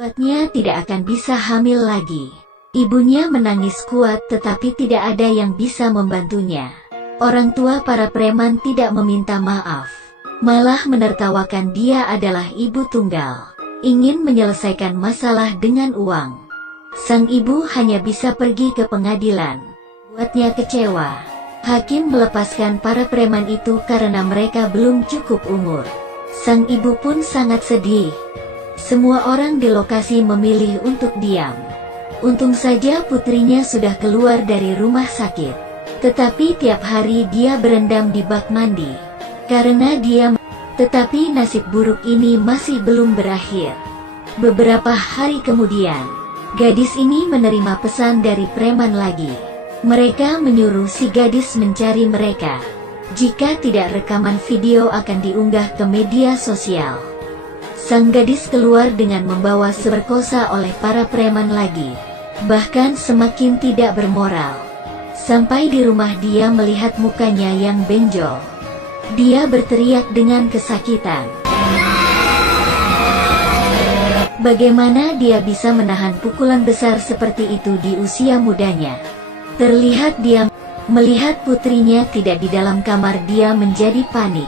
Buatnya tidak akan bisa hamil lagi. Ibunya menangis kuat tetapi tidak ada yang bisa membantunya. Orang tua para preman tidak meminta maaf, malah menertawakan dia adalah ibu tunggal, ingin menyelesaikan masalah dengan uang. Sang ibu hanya bisa pergi ke pengadilan. Buatnya kecewa. Hakim melepaskan para preman itu karena mereka belum cukup umur. Sang ibu pun sangat sedih. Semua orang di lokasi memilih untuk diam. Untung saja putrinya sudah keluar dari rumah sakit. Tetapi tiap hari dia berendam di bak mandi. Karena dia... Tetapi nasib buruk ini masih belum berakhir. Beberapa hari kemudian, gadis ini menerima pesan dari preman lagi. Mereka menyuruh si gadis mencari mereka. Jika tidak, rekaman video akan diunggah ke media sosial. Sang gadis keluar dengan membawa seperkosa oleh para preman lagi. Bahkan semakin tidak bermoral. Sampai di rumah dia melihat mukanya yang benjol. Dia berteriak dengan kesakitan. Bagaimana dia bisa menahan pukulan besar seperti itu di usia mudanya? Terlihat dia melihat putrinya tidak di dalam kamar, dia menjadi panik.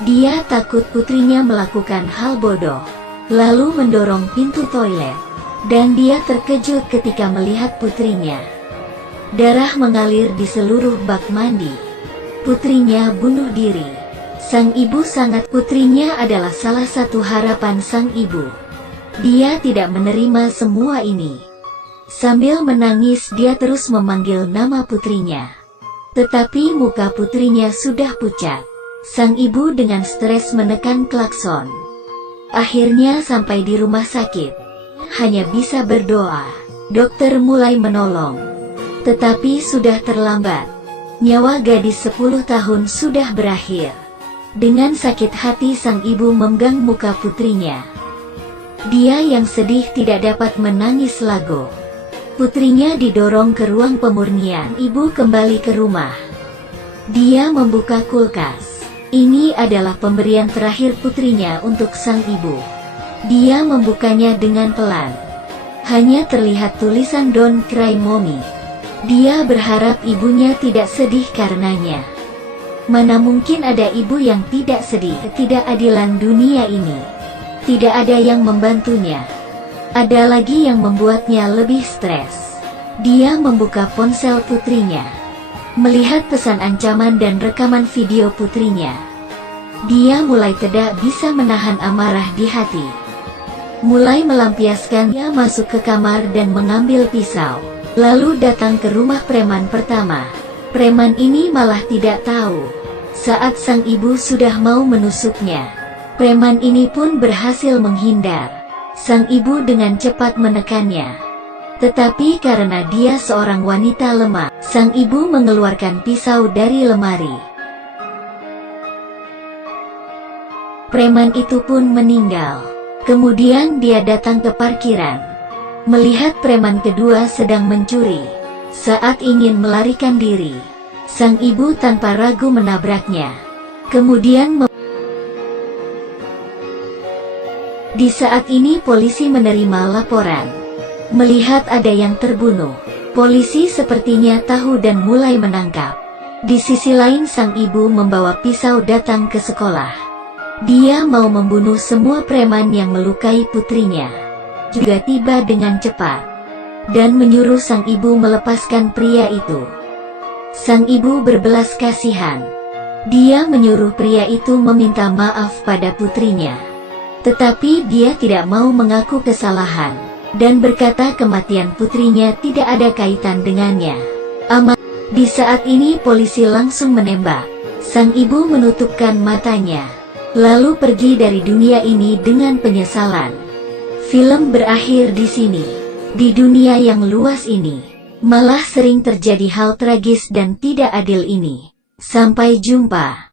Dia takut putrinya melakukan hal bodoh, lalu mendorong pintu toilet. Dan dia terkejut ketika melihat putrinya. Darah mengalir di seluruh bak mandi. Putrinya bunuh diri. Sang ibu sangat... Putrinya adalah salah satu harapan sang ibu. Dia tidak menerima semua ini. Sambil menangis dia terus memanggil nama putrinya. Tetapi muka putrinya sudah pucat. Sang ibu dengan stres menekan klakson. Akhirnya sampai di rumah sakit. Hanya bisa berdoa. Dokter mulai menolong. Tetapi sudah terlambat. Nyawa gadis 10 tahun sudah berakhir. Dengan sakit hati sang ibu memegang muka putrinya. Dia yang sedih tidak dapat menangis lagi. Putrinya didorong ke ruang pemurnian. Ibu kembali ke rumah. Dia membuka kulkas. Ini adalah pemberian terakhir putrinya untuk sang ibu. Dia membukanya dengan pelan. Hanya terlihat tulisan "Don't Cry Mommy". Dia berharap ibunya tidak sedih karenanya. Mana mungkin ada ibu yang tidak sedih? Ketidakadilan dunia ini. Tidak ada yang membantunya. Ada lagi yang membuatnya lebih stres. Dia membuka ponsel putrinya. Melihat pesan ancaman dan rekaman video putrinya. Dia mulai tidak bisa menahan amarah di hati. Mulai melampiaskan, dia masuk ke kamar dan mengambil pisau. Lalu datang ke rumah preman pertama. Preman ini malah tidak tahu. Saat sang ibu sudah mau menusuknya, preman ini pun berhasil menghindar. Sang ibu dengan cepat menekannya. Tetapi karena dia seorang wanita lemah, sang ibu mengeluarkan pisau dari lemari. Preman itu pun meninggal. Kemudian dia datang ke parkiran. Melihat preman kedua sedang mencuri. Saat ingin melarikan diri, sang ibu tanpa ragu menabraknya. Kemudian di saat ini polisi menerima laporan. Melihat ada yang terbunuh, polisi sepertinya tahu dan mulai menangkap. Di sisi lain sang ibu membawa pisau datang ke sekolah. Dia mau membunuh semua preman yang melukai putrinya. Juga tiba dengan cepat dan menyuruh sang ibu melepaskan pria itu. Sang ibu berbelas kasihan. Dia menyuruh pria itu meminta maaf pada putrinya. Tetapi dia tidak mau mengaku kesalahan, dan berkata kematian putrinya tidak ada kaitan dengannya. Di saat ini polisi langsung menembak. Sang ibu menutupkan matanya, lalu pergi dari dunia ini dengan penyesalan. Film berakhir di sini. Di dunia yang luas ini, malah sering terjadi hal tragis dan tidak adil ini. Sampai jumpa.